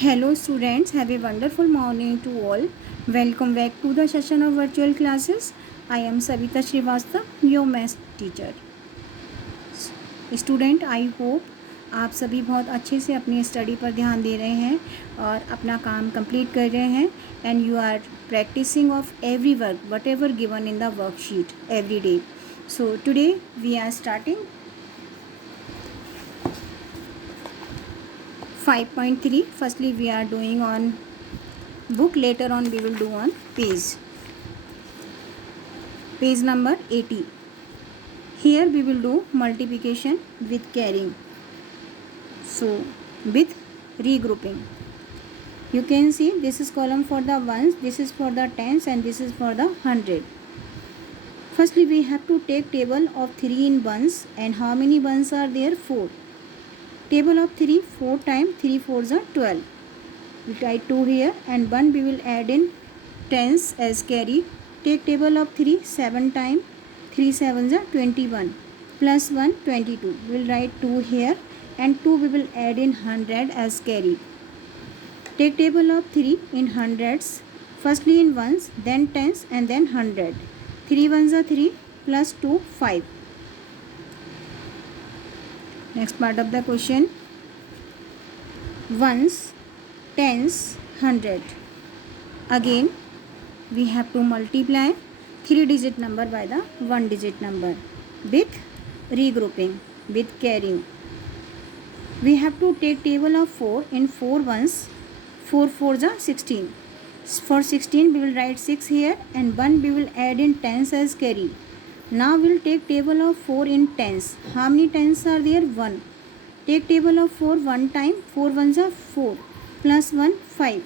Hello students, have a wonderful morning to all. Welcome back to the session of virtual classes. I am Savita Srivastava, your math teacher. Student I hope आप सभी बहुत अच्छे से अपनी study पर ध्यान दे रहे हैं और अपना काम कंप्लीट कर रहे हैं and you are practicing of every work whatever given in the worksheet every day. So today we are starting 5.3. Firstly we are doing on book, later on we will do on page number 80. Here we will do multiplication with carrying, so with regrouping. You can see this is column for the ones, this is for the tens, and this is for the 100. Firstly we have to take table of 3 in ones, and how many ones are there? 4. Table of 3, 4 times 3 4s are 12. We write 2 here, and 1 we will add in tens as carry. Take table of 3, 7 times 3 7s are 21, plus 1 22. We will write 2 here, and 2 we will add in 100 as carry. Take table of 3 in hundreds, firstly in ones, then tens, and then 100. 3 ones are 3, plus 2 5. Next part of the question, ones, tens, 100. Again we have to multiply 3-digit number by the 1-digit number with regrouping, with carrying. We have to take table of 4 in 4 ones, 4 4s are 16. For 16 we will write 6 here, and 1 we will add in tens as carry. Now we will take table of 4 in tens. How many tens are there? 1. Take table of 4 1 time, 4 ones are 4, plus 1 5.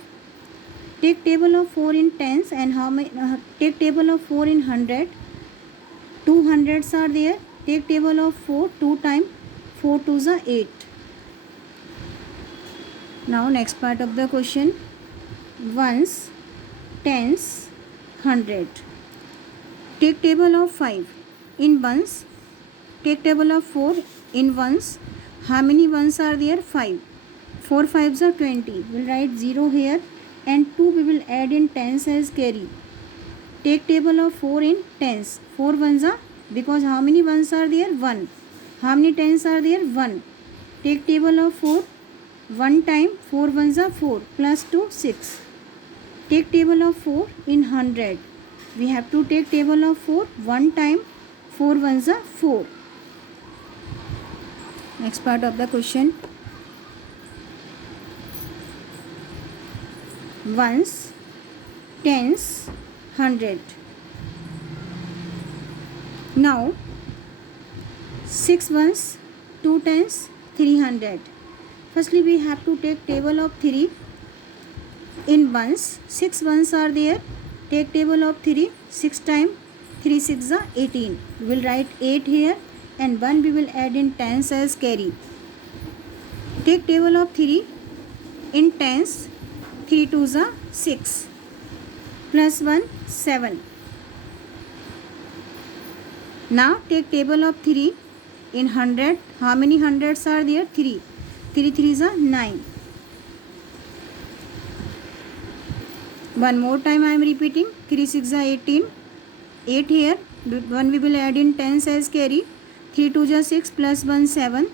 Take table of 4 in tens, and how many? Take table of 4 in 100. 2 hundreds are there. Take table of 4 2 time, 4 2s are 8. Now next part of the question, ones, tens, 100. Take table of 5 in ones. Take table of 4 in ones. How many ones are there? 5. 4 5s are 20. We will write 0 here, and 2 we will add in tens as carry. Take table of 4 in tens. 4 ones are, because how many ones are there? 1. How many tens are there? 1. Take table of 4 1 time, 4 ones are 4, plus 2 6. Take table of 4 in 100. We have to take table of 4 1 time, 4 ones are 4. Next part of the question, ones, tens, 100. Now 6 ones, 2 tens, 300. Firstly we have to take table of 3 in ones. 6 ones are there. Take table of 3, 6 times 3 6 are 18. We will write 8 here, and 1 we will add in tens as carry. Take table of 3 in tens. 3 2s are 6, plus 1 7. Now take table of 3 in 100. How many hundreds are there? 3. 3 3s are 9. One more time I am repeating. 3 6 are 18. 8 here. 1 we will add in tens as carry. 3 2s are 6, plus 1 7.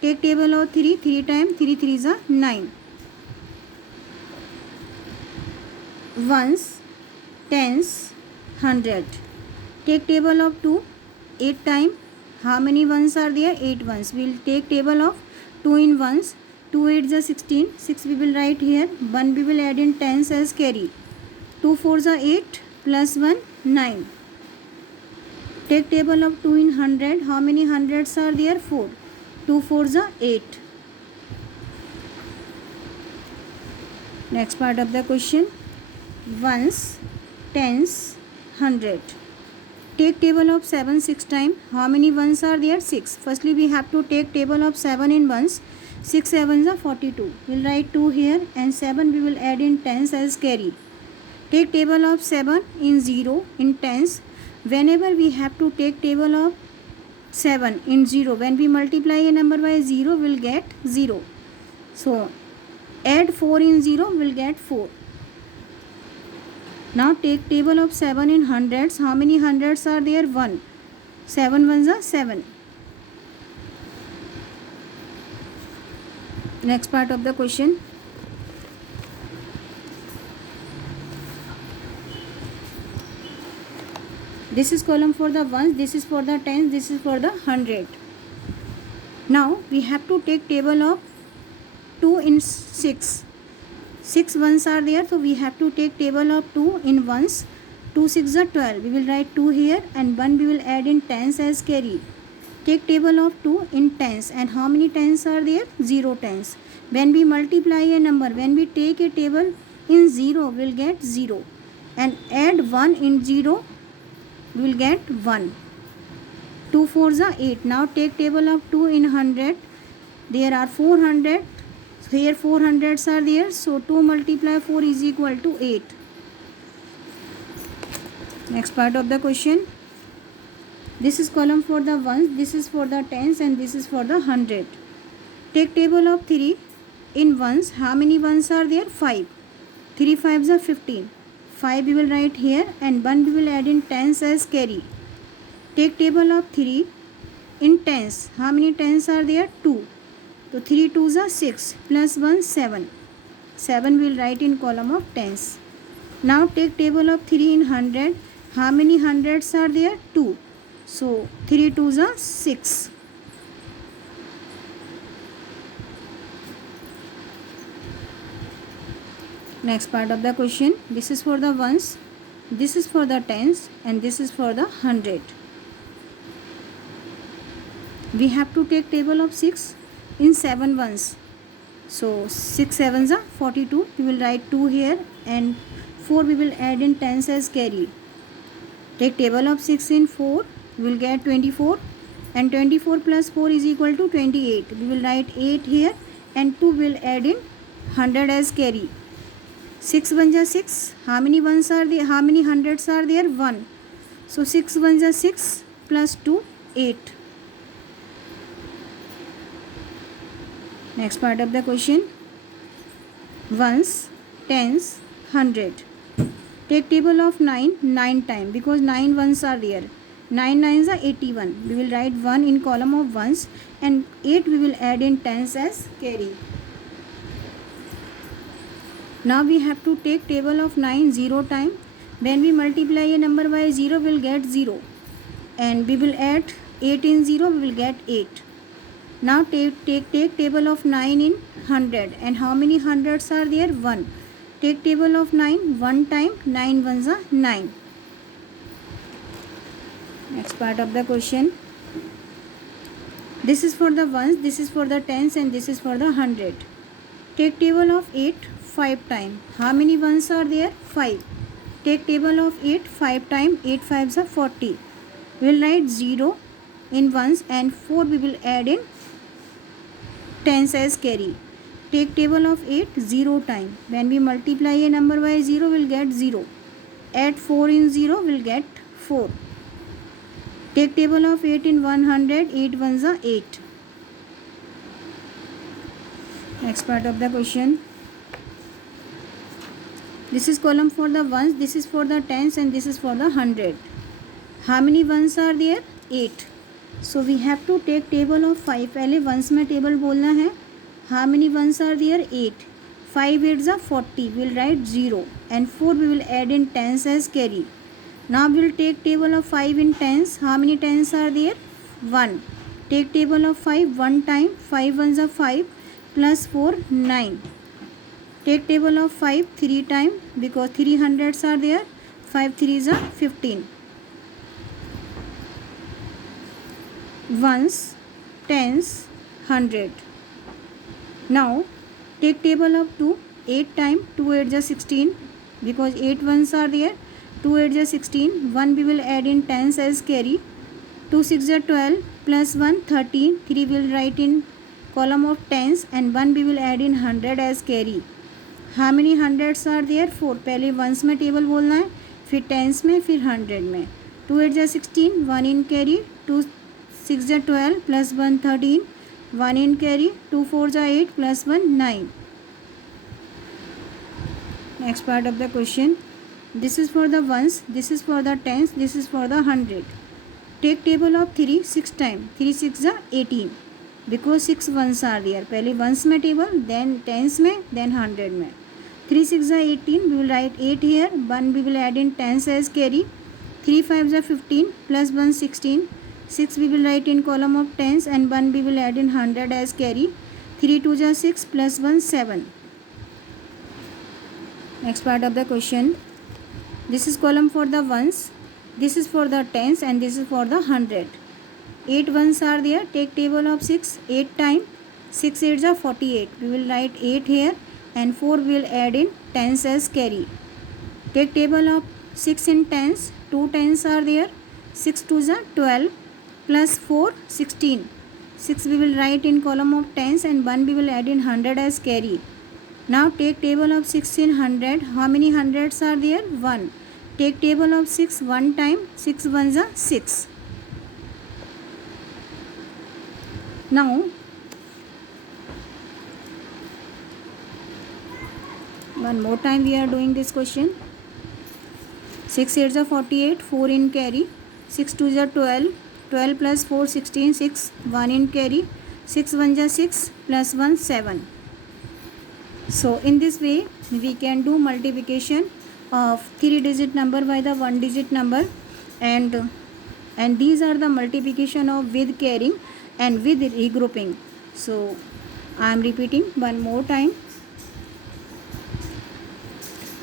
Take table of 3. 3 times 3 3s are 9. Ones, tens, 100. Take table of 2. 8 times. How many ones are there? 8 ones. We will take table of 2 in ones. 2 8s are 16. 6 we will write here. 1 we will add in tens as carry. 2 4s are 8, plus 1 9. Take table of 2 in 100. How many hundreds are there? 4. 2 4s are 8. Next part of the question, ones, tens, 100. Take table of 7 6 times. How many ones are there? 6. Firstly we have to take table of 7 in ones. 6 7s are 42. We will write 2 here, and 7 we will add in tens as carry. Take table of 7 in 0 in tens. Whenever we have to take table of 7 in 0, when we multiply a number by 0 we will get 0. So Add 4 in 0 will get 4. Now take table of 7 in hundreds. How many hundreds are there? 1. 7 ones are 7. Next part of the question. This is column for the ones, this is for the tens, this is for the hundred. Now we have to take table of 2 in 6. 6 ones are there, so we have to take table of 2 in ones. 2 6 are 12. We will write 2 here and 1 we will add in tens as carry. Take table of 2 in tens, and how many tens are there? 0 tens. When we multiply a number, when we take a table in 0, we will get 0, and add 1 in 0, we will get 1. 2 4s are 8. Now take table of 2 in 100. There are 400. So here 400s are there. So 2 multiply 4 is equal to 8. Next part of the question. This is column for the ones, this is for the tens, and this is for the 100. Take table of 3 in ones. How many ones are there? 5. 3 5s are 15. 5 we will write here, and 1 we will add in tens as carry. Take table of 3 in tens. How many tens are there? 2. So 3 2s are 6, plus 1 7. 7 we will write in column of tens. Now take table of 3 in 100. How many hundreds are there? 2. So 3 2s are 6. Next part of the question. This is for the ones, this is for the tens, and this is for the 100. We have to take table of 6 in 7 ones. So 6 7s are 42. We will write 2 here, and 4 we will add in tens as carry. Take table of 6 in 4. We will get 24, and 24 plus 4 is equal to 28. We will write 8 here, and 2 will add in 100 as carry. 6 ones are 6. How many ones are there? How many hundreds are there? 1. So 6 ones are 6, plus 2 8. Next part of the question. Ones, tens, 100. Take table of 9 9 times, because 9 ones are there. 9 9s are 81. We will write 1 in column of ones, and 8 we will add in tens as carry. Now we have to take table of 9 0 time. When we multiply a number by 0, we will get 0, and we will add 8 in 0, we will get 8. Now take table of 9 in 100, and how many hundreds are there? 1. Take table of 9 1 time. 9 ones are 9. Next part of the question. This is for the ones, this is for the tens, and this is for the 100. Take table of 8 5 time. How many ones are there? 5. Take table of 8 5 time. 8 5s are 40. We will write 0 in ones, and 4 we will add in tens as carry. Take table of 8 0 time. When we multiply a number by 0, we will get 0. Add 4 in 0, we will get 4. Take table of 8 in 100. 8 ones are 8. Next part of the question. This is column for the ones, this is for the tens, and this is for the 100. How many ones are there? 8. So we have to take table of 5. पहले ones में table बोलना है. How many ones are there? 8. 5 8s are 40. We will write 0, and 4 we will add in tens as carry. Now we will take table of 5 in tens. How many tens are there? 1. Take table of 5 1 time. 5 ones are 5, plus 4 9. Take table of 5 3 time, because 3 hundreds are there. 5 3s are 15. Ones, tens, 100. Now take table of 2 8 time. 2 8s are 16, because 8 ones are there. 2 8s are 16. 1 we will add in tens as carry. 2 6 are 12, plus 1 13. 3 we will write in column of tens, and 1 we will add in 100 as carry. How many hundreds are there? 4. पहले ones में table बोलना है, फिर tens में, फिर 100 में. 2 8s are 16. 1 in carry. 2 6 are 12, plus 1 13. 1 in carry. 2 4s are 8, plus 1 9. Next part of the question. This is for the ones, this is for the tens, this is for the 100. Take table of 3 6 time. 3 6 are 18 because 6 ones are there. पहले ones में table, then tens में, then 100 में. 3 6 are 18. We will write 8 here. 1 we will add in tens as carry. 3 5 are 15 plus 1 16. 6 we will write in column of tens and 1 we will add in 100 as carry. 3 2 are 6 plus 1 7. Next part of the question. This is column for the ones, this is for the tens and this is for the 100. 8 ones are there. Take table of 6. 8 time 6 8s are 48. We will write 8 here and 4 we will add in tens as carry. Take table of 6 in tens. 2 tens are there. 6 2s are 12 plus 4 16. 6 we will write in column of tens and 1 we will add in 100 as carry. Now take table of 6 in 100. How many hundreds are there? 1. Take table of 6 one time. 6 ones are 6. Now one more time we are doing this question. 6 8s are 48. 4 in carry. 6 2s are 12. 12 plus 4 16. 6 1 in carry. 6 1s are 6 plus 1 7. So in this way we can do multiplication of 3 digit number by the 1 digit number, and these are the multiplication of with carrying and with regrouping. So I am repeating one more time.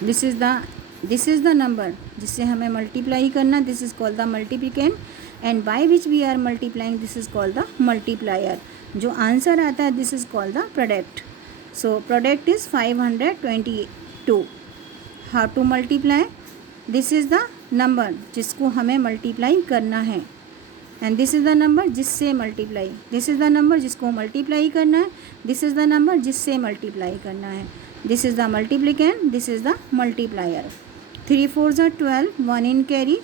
This is the number जिससे हमें multiply करना. This is called the multiplicand and by which we are multiplying. This is called the multiplier. जो answer आता है this is called the product. So product is 522. How to multiply? This is the number जिसको हमें multiply करना है and this is the number जिससे multiply. This is the number जिसको multiply करना है. This is the number जिससे multiply करना है. This is the multiplicand. This is the multiplier. 3 4s are 12. 1 in carry.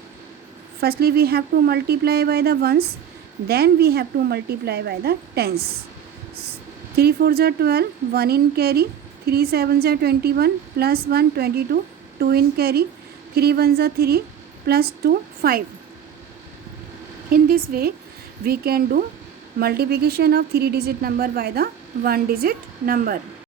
Firstly we have to multiply by the ones. Then we have to multiply by the tens. 3 4s are 12. 1 in carry. 3 7s are 21 plus 1 22. 2 in carry. 3 1s are 3 plus 2 5. In this way we can do multiplication of 3 digit number by the 1 digit number.